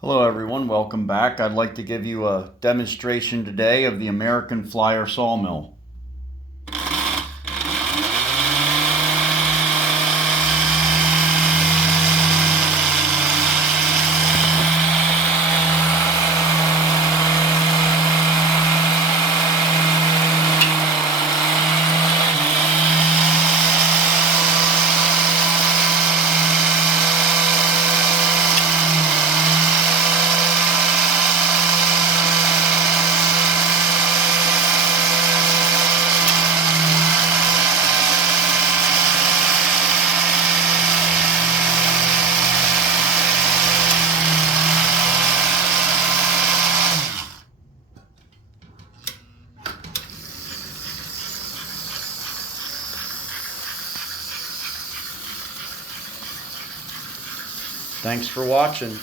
Hello everyone, welcome back. I'd like to give you a demonstration today of the American Flyer sawmill. Thanks for watching.